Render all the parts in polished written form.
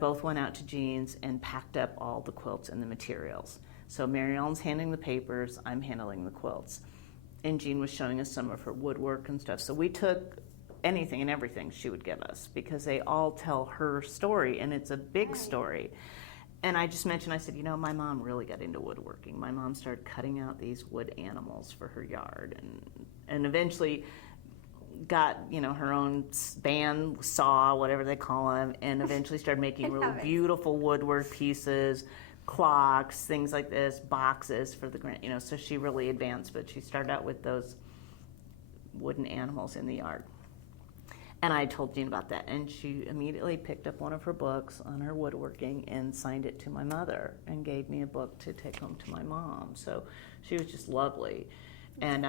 Both went out to Jean's and packed up all the quilts and the materials. So Mary Ellen's handling the papers, I'm handling the quilts. And Jean was showing us some of her woodwork and stuff. So we took anything and everything she would give us because they all tell her story, and it's a big story. And I just mentioned, I said, you know, my mom really got into woodworking. My mom started cutting out these wood animals for her yard, and eventually got, you know, her own band saw, whatever they call them, and eventually started making really beautiful woodwork pieces, clocks, things like this, boxes for the grand, you know, so she really advanced, but she started out with those wooden animals in the yard. And I told Jean about that, and she immediately picked up one of her books on her woodworking and signed it to my mother and gave me a book to take home to my mom. So she was just lovely. And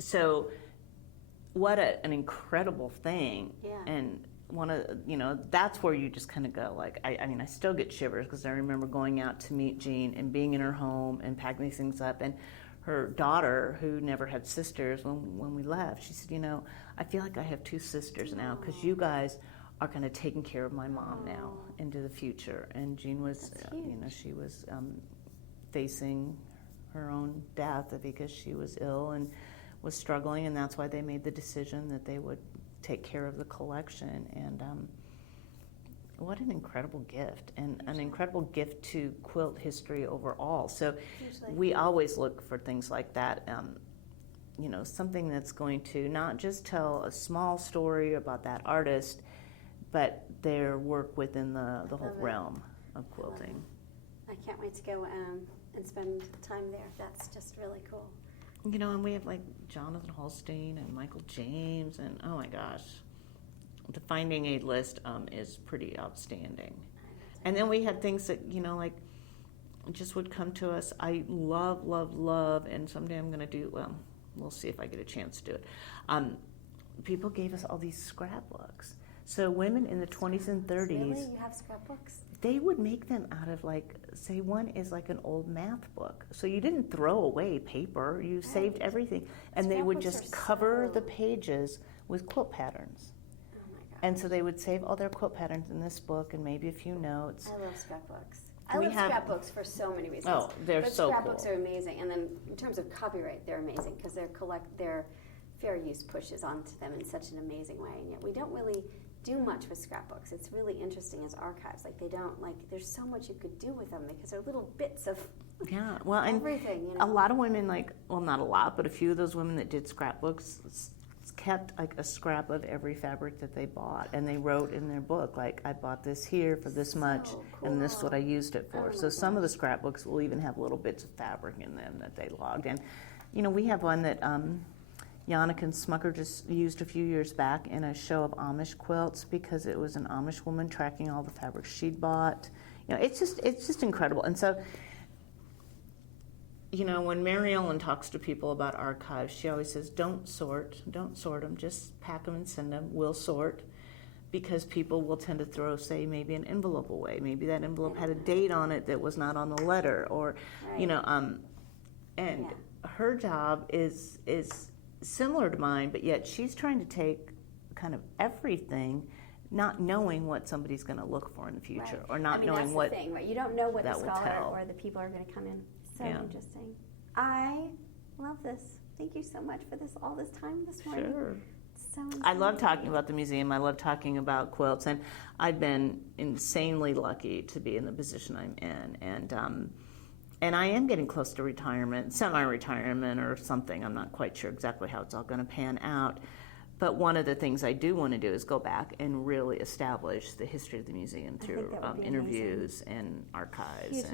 so what an incredible thing. Yeah. And one of, you know, that's where you just kind of go, like, I mean, I still get shivers because I remember going out to meet Jean and being in her home and packing these things up. And her daughter, who never had sisters, when we left, she said, you know, I feel like I have two sisters now because you guys are kind of taking care of my mom now into the future. And Jean was, you know, she was facing her own death because she was ill and was struggling, and that's why they made the decision that they would take care of the collection. And what an incredible gift, and an incredible gift to quilt history overall. So we always look for things like that, you know, something that's going to not just tell a small story about that artist, but their work within the whole realm of quilting. I can't wait to go and spend time there. That's just really cool. You know, and we have like Jonathan Holstein and Michael James, and oh my gosh, the finding aid list is pretty outstanding. And then we had things that, you know, like just would come to us. I love, love, love, and someday I'm going to do, well, we'll see if I get a chance to do it. People gave us all these scrapbooks. So women in the 20s and 30s. Really? You have scrapbooks? They would make them out of, like, say one is like an old math book. So you didn't throw away paper, you saved everything. And they would just cover the pages with quilt patterns. Oh my gosh. And so they would save all their quilt patterns in this book and maybe a few notes. I love scrapbooks. I love scrapbooks for so many reasons. Oh, they're so cool. Scrapbooks are amazing. And then in terms of copyright, they're amazing because their fair use pushes onto them in such an amazing way. And yet we don't really do much with scrapbooks. It's really interesting as archives. Like, they don't, like, there's so much you could do with them because they're little bits of everything, you know? A lot of women, like, well, not a lot, but a few of those women that did scrapbooks kept like a scrap of every fabric that they bought, and they wrote in their book, like, I bought this here for this much, and this is what I used it for. So some of the scrapbooks will even have little bits of fabric in them that they logged. And, you know, we have one that Yannick and Smucker just used a few years back in a show of Amish quilts because it was an Amish woman tracking all the fabric she'd bought. You know, it's just incredible. And so, you know, when Mary Ellen talks to people about archives, she always says, don't sort them, just pack them and send them. We'll sort, because people will tend to throw, say, maybe an envelope away. Maybe that envelope had a date on it that was not on the letter, or, you know, and her job is similar to mine, but yet she's trying to take kind of everything, not knowing what somebody's going to look for in the future, or not knowing what that's the thing, right? You don't know what the scholar tell. or the people are going to come in. So interesting. I love this. Thank you so much for all this time this morning. Sure. So I love talking about the museum. I love talking about quilts, and I've been insanely lucky to be in the position I'm in, and I am getting close to retirement, semi-retirement or something. I'm not quite sure exactly how it's all going to pan out. But one of the things I do want to do is go back and really establish the history of the museum through interviews and archives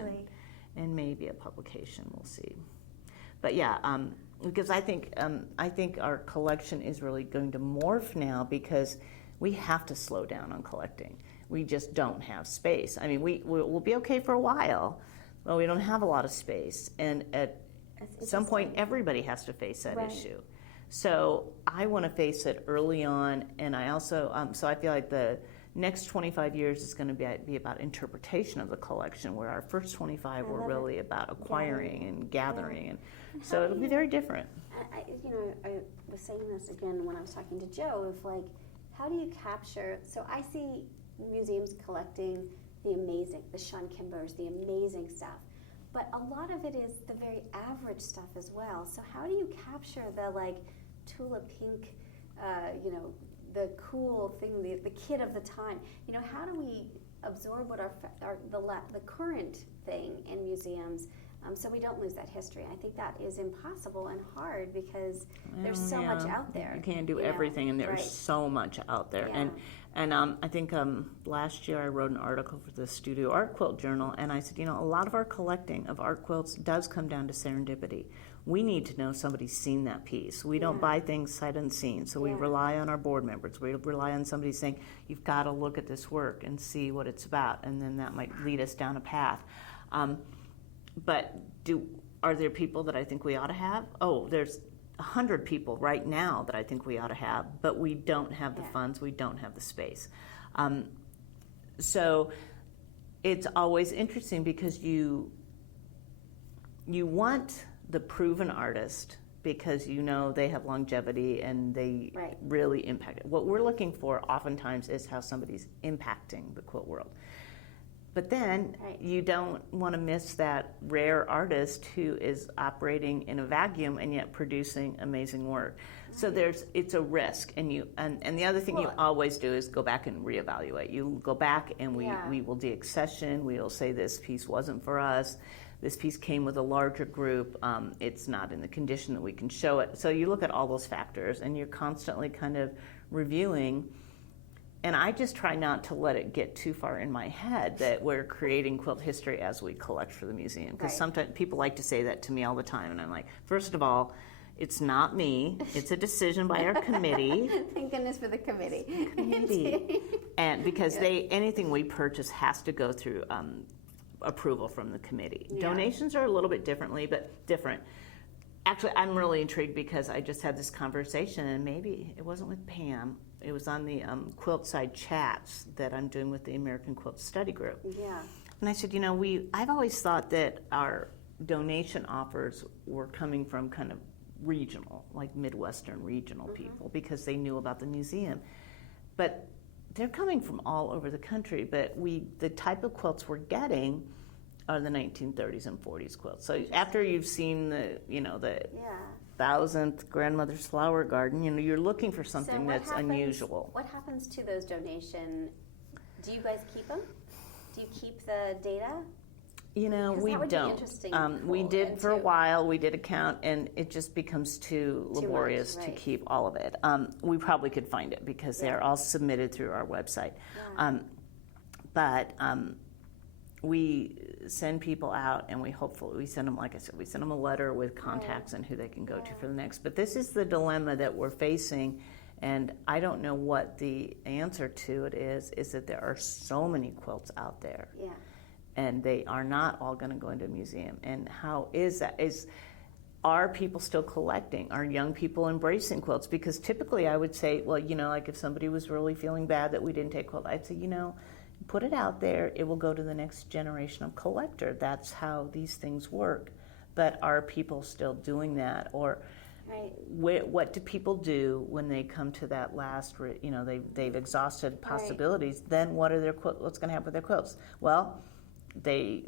and maybe a publication. We'll see. But yeah, because I think our collection is really going to morph now because we have to slow down on collecting. We just don't have space. I mean, we'll be okay for a while. Well, we don't have a lot of space, and at some point, everybody has to face that issue. So I want to face it early on, and I also, so I feel like the next 25 years is going to be about interpretation of the collection, where our first 25 were really about acquiring and gathering, and so it'll be very different. I was saying this again when I was talking to Joe, of like, how do you capture, so I see museums collecting the Sean Kimbers, the amazing stuff. But a lot of it is the very average stuff as well. So how do you capture the like Tula pink, the cool thing, the kid of the time? How do we absorb what the current thing in museums, so we don't lose that history? I think that is impossible and hard because there's so much out there. You can't do everything, and there's so much out there. Yeah. And I think last year I wrote an article for the Studio Art Quilt Journal, and I said, a lot of our collecting of art quilts does come down to serendipity. We need to know somebody's seen that piece. We don't buy things sight unseen, so we rely on our board members. We rely on somebody saying, you've got to look at this work and see what it's about, and then that might lead us down a path. But are there people that I think we ought to have? Oh, there's 100 people right now that I think we ought to have, but we don't have the funds, we don't have the space. So it's always interesting because you want the proven artist because they have longevity and they really impact it. What we're looking for oftentimes is how somebody's impacting the quilt world. But then you don't want to miss that rare artist who is operating in a vacuum and yet producing amazing work. So it's a risk, and the other thing you always do is go back and reevaluate. You go back and we will deaccession. We will say this piece wasn't for us. This piece came with a larger group. It's not in the condition that we can show it. So you look at all those factors, and you're constantly kind of reviewing. And I just try not to let it get too far in my head that we're creating quilt history as we collect for the museum. Because sometimes people like to say that to me all the time. And I'm like, first of all, it's not me. It's a decision by our committee. Thank goodness for the committee. And because anything we purchase has to go through approval from the committee. Yeah. Donations are a little bit different. Actually, I'm really intrigued because I just had this conversation, and maybe it wasn't with Pam. It was on the quilt side chats that I'm doing with the American Quilt Study Group. Yeah. And I said, I've always thought that our donation offers were coming from kind of regional, like Midwestern regional people, because they knew about the museum. But they're coming from all over the country. But the type of quilts we're getting are the 1930s and 40s quilts. So after you've seen the 1000th grandmother's flower garden, you're looking for something that's unusual. What happens to those donations? Do you guys keep them? Do you keep the data? We don't. We did for a while. We did a count, and it just becomes too laborious to keep all of it. We probably could find it because they're all submitted through our website. Yeah. But we send people out, and we send them, like I said, we send them a letter with contacts and who they can go to for the next. But this is the dilemma that we're facing, and I don't know what the answer to it is that there are so many quilts out there. Yeah. And they are not all going to go into a museum. And how is that? Are people still collecting? Are young people embracing quilts? Because typically I would say, well, like if somebody was really feeling bad that we didn't take quilt, I'd say, put it out there. It will go to the next generation of collector. That's how these things work. But are people still doing that? Or what do people do when they come to that last, they've exhausted possibilities. Then what's going to happen with their quilts? Well,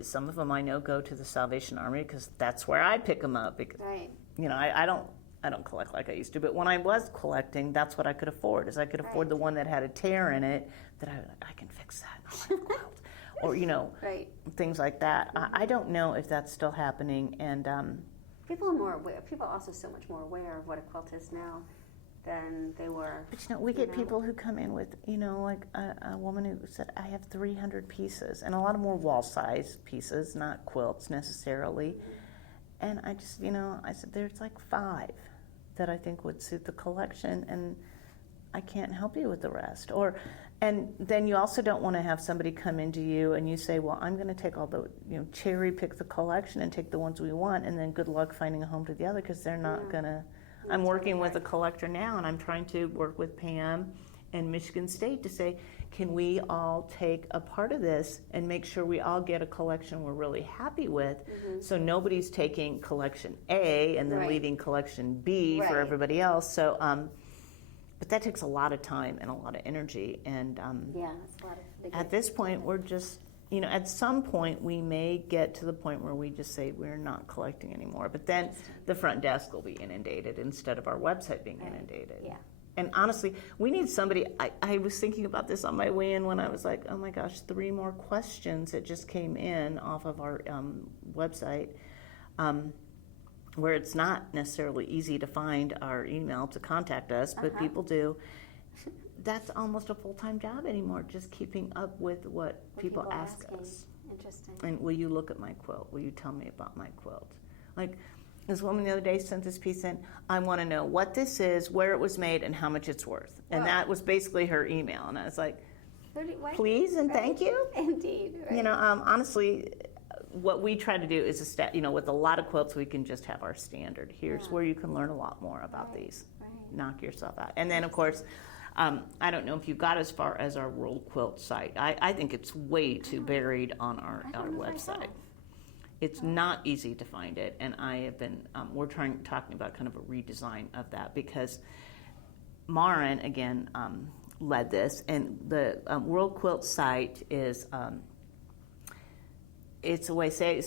some of them I know go to the Salvation Army because that's where I pick them up. Because, I don't collect like I used to, but when I was collecting, that's what I could afford. I could afford the one that had a tear in it that I can fix that in my quilt, or things like that. I don't know if that's still happening, and people are more aware. People are also so much more aware of what a quilt is now than they were. But we get people who come in with, like a woman who said, I have 300 pieces, and a lot of more wall-size pieces, not quilts necessarily. And I just, I said, there's like 5 that I think would suit the collection, and I can't help you with the rest. And then you also don't want to have somebody come into you and you say, well, I'm going to take all the, cherry pick the collection and take the ones we want, and then good luck finding a home to the other, because they're not going to. I'm working with a collector now, and I'm trying to work with Pam and Michigan State to say, can we all take a part of this and make sure we all get a collection we're really happy with, so nobody's taking collection A and then leaving collection B for everybody else. So, but that takes a lot of time and a lot of energy, and it's a lot of at this point, we're just, at some point we may get to the point where we just say we're not collecting anymore. But then the front desk will be inundated instead of our website being inundated. Yeah. And honestly, we need somebody. I was thinking about this on my way in when I was like, oh my gosh, 3 more questions that just came in off of our website, where it's not necessarily easy to find our email to contact us, but people do. That's almost a full-time job anymore, just keeping up with what people ask us. Interesting. And will you look at my quilt? Will you tell me about my quilt? Like, this woman the other day sent this piece in, I want to know what this is, where it was made, and how much it's worth. And that was basically her email. And I was like, please and thank you. Indeed. Right. Honestly, what we try to do is, with a lot of quilts, we can just have our standard. Here's where you can learn a lot more about these. Right. Knock yourself out. And then, of course, I don't know if you got as far as our World Quilt site. I think it's way too buried on our website. It's not easy to find it, and I have been, we're talking about kind of a redesign of that, because Marin, again, led this, and the World Quilt site is, it's a way, say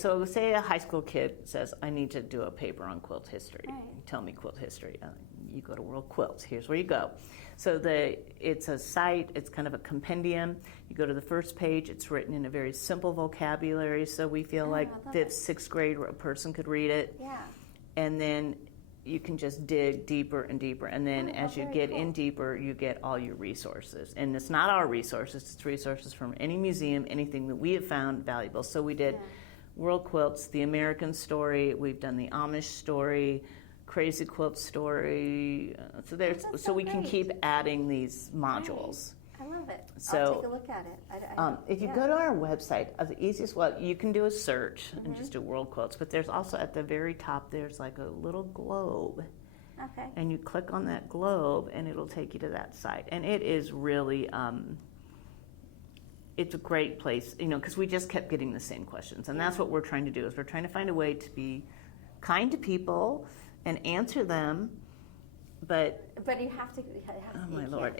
a high school kid says, I need to do a paper on quilt history. Right. Tell me quilt history. You go to World Quilts. Here's where you go. So it's a site. It's kind of a compendium. You go to the first page. It's written in a very simple vocabulary, so we feel like 5th, 6th grade person could read it. Yeah. And then you can just dig deeper and deeper. And then as you get in deeper, you get all your resources. And it's not our resources. It's resources from any museum, anything that we have found valuable. So we did World Quilts, the American story. We've done the Amish story, Crazy Quilt story. So we can keep adding these modules. I love it. So, I'll take a look at it. If you go to our website, the easiest way, you can do a search and just do World Quilts, but there's also at the very top, there's like a little globe. Okay. And you click on that globe and it'll take you to that site. And it is really, it's a great place, because we just kept getting the same questions. And that's what we're trying to do, is we're trying to find a way to be kind to people and answer them, but you have to. Oh my Lord!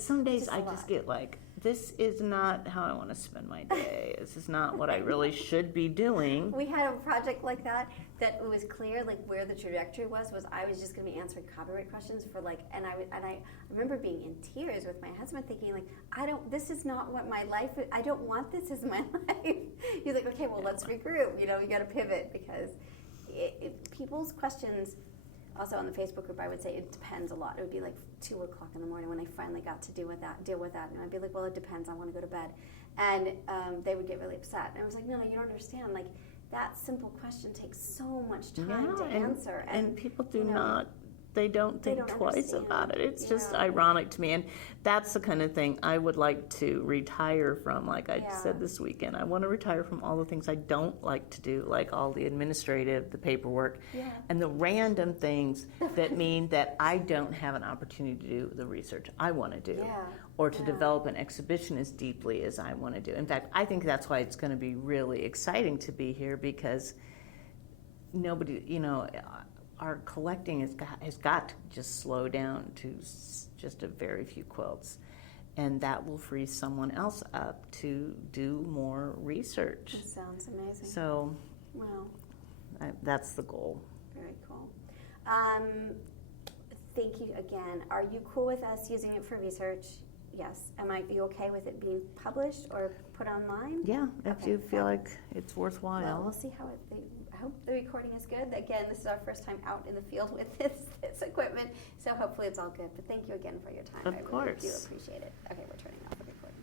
Some days I just get like, this is not how I want to spend my day. This is not what I really should be doing. We had a project like that it was clear like where the trajectory was I was just going to be answering copyright questions for and I remember being in tears with my husband, thinking like, this is not what my life is. I don't want this as my life. He's like, okay, well let's regroup. We got to pivot, because people's questions. Also on the Facebook group, I would say it depends a lot. It would be like 2 o'clock in the morning when I finally got to deal with that. And I'd be like, well, it depends. I want to go to bed. And they would get really upset. And I was like, no, you don't understand. Like, that simple question takes so much time to answer. And people do not, they don't think twice about it. It's just ironic to me. And that's the kind of thing I would like to retire from. Like I said this weekend, I want to retire from all the things I don't like to do, like all the administrative, the paperwork, and the random things that mean that I don't have an opportunity to do the research I want to do, or to develop an exhibition as deeply as I want to do. In fact, I think that's why it's going to be really exciting to be here, because nobody, our collecting has got to just slow down to just a very few quilts, and that will free someone else up to do more research. It sounds amazing. So, wow, that's the goal. Very cool. Thank you again. Are you cool with us using it for research? Yes. Are you okay with it being published or put online? Yeah, if you feel like it's worthwhile. Well, we'll see how I hope the recording is good. Again, this is our first time out in the field with this equipment, so hopefully it's all good. But thank you again for your time. Of course. I really do appreciate it. Okay, we're turning off the recording.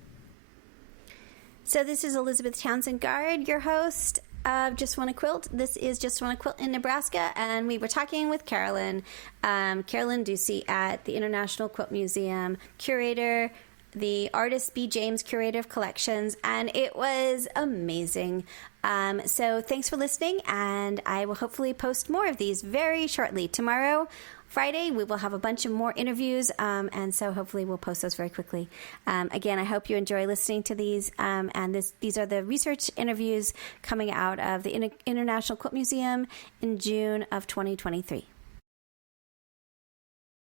So this is Elizabeth Townsend Guard, your host of Just Want to Quilt. This is Just Want to Quilt in Nebraska, and we were talking with Carolyn, Carolyn Ducey at the International Quilt Museum, curator, the artist B. James, curator of collections, and it was amazing. So thanks for listening, and I will hopefully post more of these very shortly. Tomorrow, Friday, we will have a bunch of more interviews, and so hopefully we'll post those very quickly. Again, I hope you enjoy listening to these, and these are the research interviews coming out of the International Quilt Museum in June of 2023.